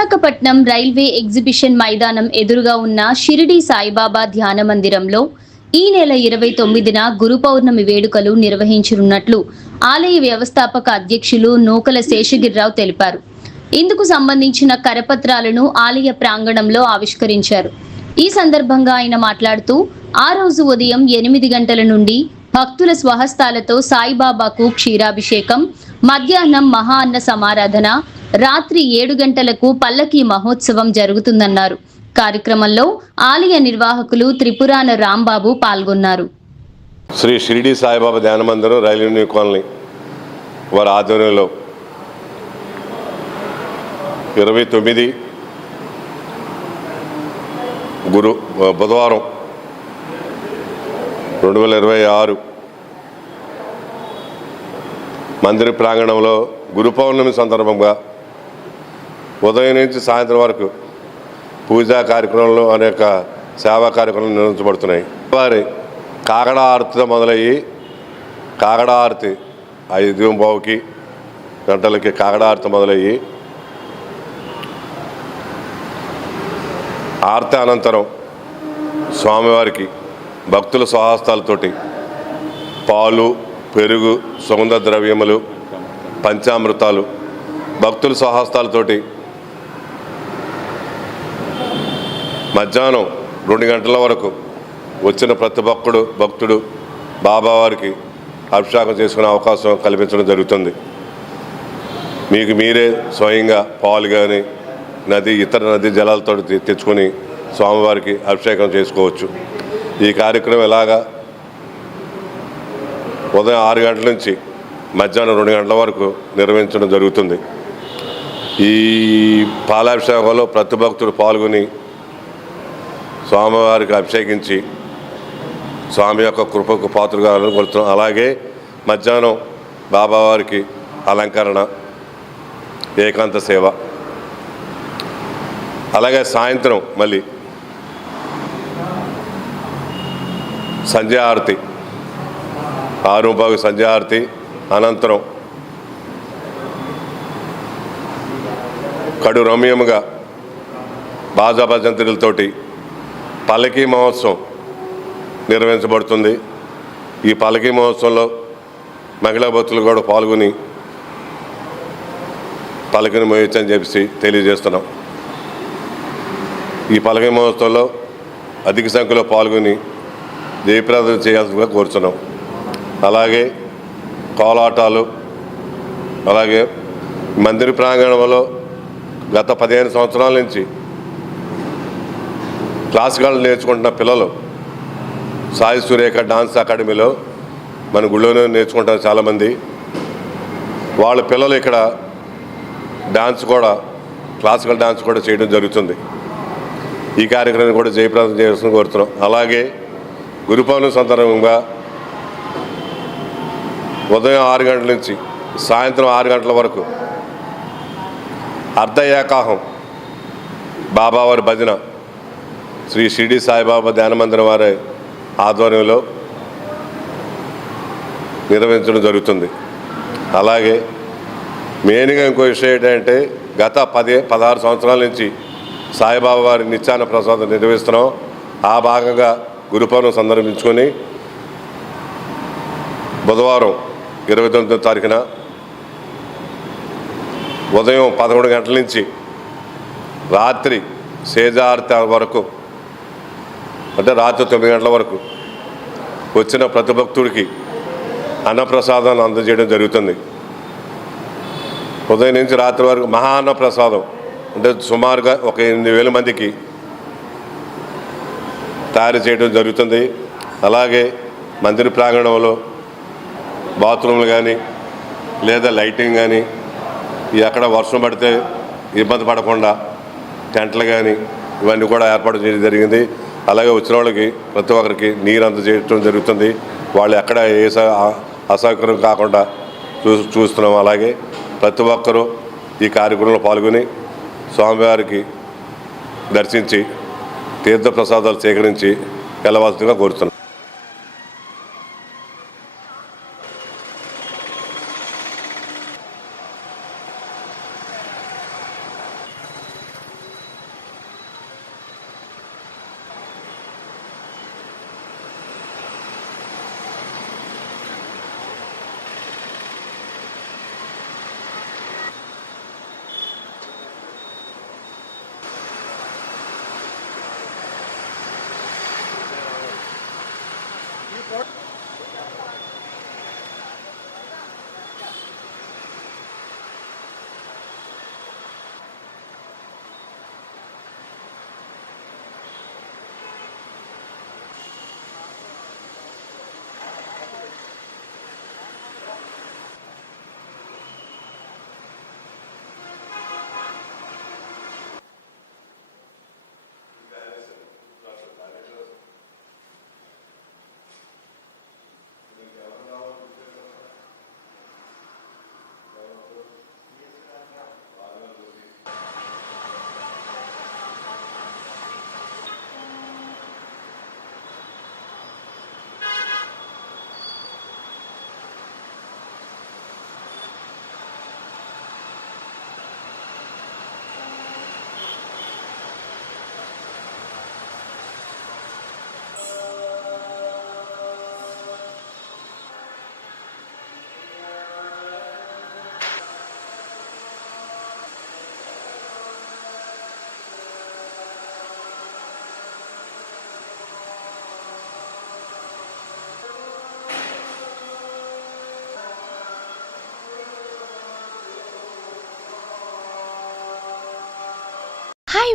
Visakhapatnam railway exhibition మైదానం ఎదురుగా ఉన్న షిరిడి సాయిబాబా ధ్యాన మందిరంలో ఈ నెల 29న గురు పౌర్ణమి వేడుకలు నిర్వహించనున్నట్లు ఆలయ వ్యవస్థాపక అధ్యక్షులు నూకల శేషగిరిరావు తెలిపారు. ఇందుకు సంబంధించిన కరపత్రాలను ఆలయ ప్రాంగణంలో ఆవిష్కరించారు. ఈ సందర్భంగా ఆయన మాట్లాడుతూ ఆ రోజు ఉదయం 8 గంటల నుండి భక్తుల స్వహస్తాలతో సాయిబాబాకు క్షీరాభిషేకం, మధ్యాహ్నం మహా అన్న సమారాధన, రాత్రి 7 గంటలకు పల్లకీ మహోత్సవం జరుగుతుందన్నారు. కార్యక్రమంలో ఆలయ నిర్వాహకులు త్రిపురాన రాంబాబు పాల్గొన్నారు. శ్రీ షిరిడి సాయిబాబా ధ్యాన మందిరం రైల్వే కాలనీ వారి ఆధ్వర్యంలో 29 బుధవారం 2026 మందిర ప్రాంగణంలో గురు పౌర్ణమి సందర్భంగా ఉదయం నుంచి సాయంత్రం వరకు పూజా కార్యక్రమాలు అనేక సేవా కార్యక్రమాలు నిర్వహించబడుతున్నాయి. వారి కాగడ ఆరతితో మొదలయ్యి కాగడ ఆరతి 5:15 గంటలకి కాగడ ఆరతి మొదలయ్యి ఆరతి అనంతరం స్వామివారికి భక్తుల స్వహస్తాలతోటి పాలు, పెరుగు, సుగంధ ద్రవ్యములు, పంచామృతాలు భక్తుల స్వహస్తాలతోటి మధ్యాహ్నం 2 గంటల వరకు వచ్చిన ప్రతి భక్తుడు బాబావారికి అభిషేకం చేసుకునే అవకాశం కల్పించడం జరుగుతుంది. మీకు మీరే స్వయంగా పాలు కానీ ఇతర నదీ జలాలతో తెచ్చుకొని స్వామివారికి అభిషేకం చేసుకోవచ్చు. ఈ కార్యక్రమం ఇలాగా ఉదయం 6 గంటల నుంచి మధ్యాహ్నం 2 గంటల వరకు నిర్వహించడం జరుగుతుంది. ఈ పాలాభిషేకంలో ప్రతి భక్తుడు పాల్గొని స్వామివారికి అభిషేకించి స్వామి యొక్క కృపకు పాత్రగా కోరుతున్నాం. అలాగే మధ్యాహ్నం బాబావారికి అలంకరణ, ఏకాంత సేవ, అలాగే సాయంత్రం మళ్ళీ సంధ్యాహారతి 6:15 సంధ్యాహారతి అనంతరం కడు రమ్యముగా బాజా భజంత్రులతోటి పల్లకీ మహోత్సవం నిర్వహించబడుతుంది. ఈ పల్లకీ మహోత్సవంలో మహిళా భక్తులు కూడా పాల్గొని పల్లకిని మోయొచ్చని చెప్పి తెలియజేస్తున్నాం. ఈ పల్లకీ మహోత్సవంలో అధిక సంఖ్యలో పాల్గొని జయప్రదం చేయాల్సిందిగా కోరుతున్నాం. అలాగే కోలాటాలు, అలాగే మందిర ప్రాంగణంలో గత 15 సంవత్సరాల నుంచి క్లాసికల్ నేర్చుకుంటున్న పిల్లలు సాయి సురేఖ డాన్స్ అకాడమీలో మన గుళ్ళోనే నేర్చుకుంటారు చాలామంది. వాళ్ళ పిల్లలు ఇక్కడ డాన్స్ కూడా, క్లాసికల్ డాన్స్ కూడా చేయడం జరుగుతుంది. ఈ కార్యక్రమాన్ని కూడా జయప్రదం చేయాల్సింది కోరుతున్నాం. అలాగే గురు పౌర్ణమి సందర్భంగా ఉదయం 6 గంటల నుంచి సాయంత్రం 6 గంటల వరకు అర్ధ ఏకాహం బాబావారి భజన శ్రీ షిరిడి సాయిబాబా ధ్యాన మందిరం వారి ఆధ్వర్యంలో నిర్వహించడం జరుగుతుంది. అలాగే మెయిన్గా ఇంకో విషయం ఏంటంటే గత 16 సంవత్సరాల నుంచి సాయిబాబా వారి నిత్యాన్న ప్రసాదం నిర్వహిస్తున్నాం. ఆ భాగంగా గురు పౌర్ణమి సందర్భించుకొని బుధవారం 29వ తారీఖున ఉదయం 11 గంటల నుంచి రాత్రి సేజార్తి వరకు, అంటే రాత్రి 9 గంటల వరకు వచ్చిన ప్రతి భక్తుడికి అన్నప్రసాదాన్ని అందజేయడం జరుగుతుంది. ఉదయం నుంచి రాత్రి వరకు మహా అన్న ప్రసాదం, అంటే సుమారుగా ఒక 8,000 మందికి తయారు చేయడం జరుగుతుంది. అలాగే మందిర ప్రాంగణంలో బాత్రూమ్లు కానీ లేదా లైటింగ్ కానీ, ఎక్కడ వర్షం పడితే ఇబ్బంది పడకుండా టెంట్లు కానీ ఇవన్నీ కూడా ఏర్పాటు చేయడం జరిగింది. అలాగే వచ్చిన వాళ్ళకి ప్రతి ఒక్కరికి నీరు అందజేయడం జరుగుతుంది. వాళ్ళు ఎక్కడ ఏ అసౌకర్యం కాకుండా చూస్తున్నాం. అలాగే ప్రతి ఒక్కరూ ఈ కార్యక్రమంలో పాల్గొని స్వామివారికి దర్శించి తీర్థప్రసాదాలు సేకరించి వెళ్ళవలసిందిగా కోరుతున్నాం. Hi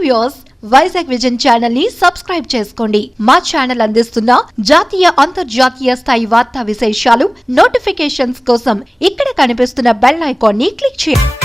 viewers, Vizag vision channel ని సబ్స్క్రైబ్ చేసుకోండి. మా ఛానల్ అందిస్తున్న జాతీయ అంతర్జాతీయ స్థాయి వార్తా విశేషాలు నోటిఫికేషన్స్ కోసం ఇక్కడ కనిపిస్తున్న బెల్ ఐకాన్ ని క్లిక్ చేయండి.